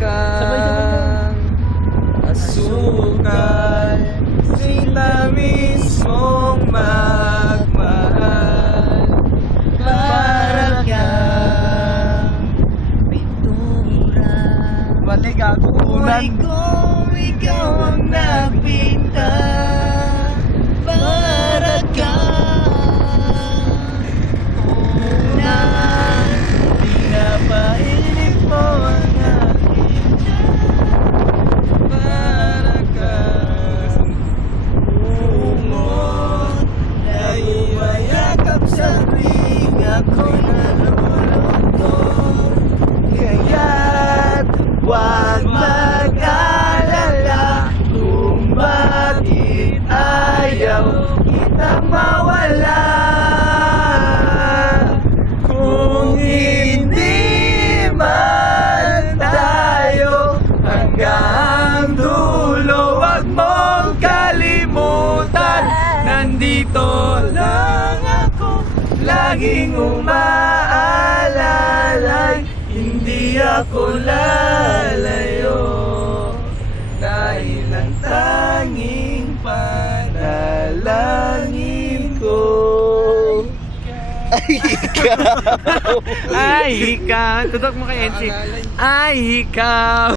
kang asukal, sila mismong magmahal. Para kang Pintura. mali gagunan. Kung ikaw ang nagpinta, para kang unang pinapainip mo ang aking tiyan. Para kang Umot na imayakap sa tuwing ako'y nalulungkot. Kaya't huwag mag-alala kung bakit ayaw kitang mawala. Kung hindi man tayo hanggang dulo, huwag mong kalimutan, nandito lang ako, laging umaalala. Hindi ako lalayo, dahil ang tanging panalangin ko ay ikaw. ay ikaw. Tutok mo kay NC. Ay ikaw.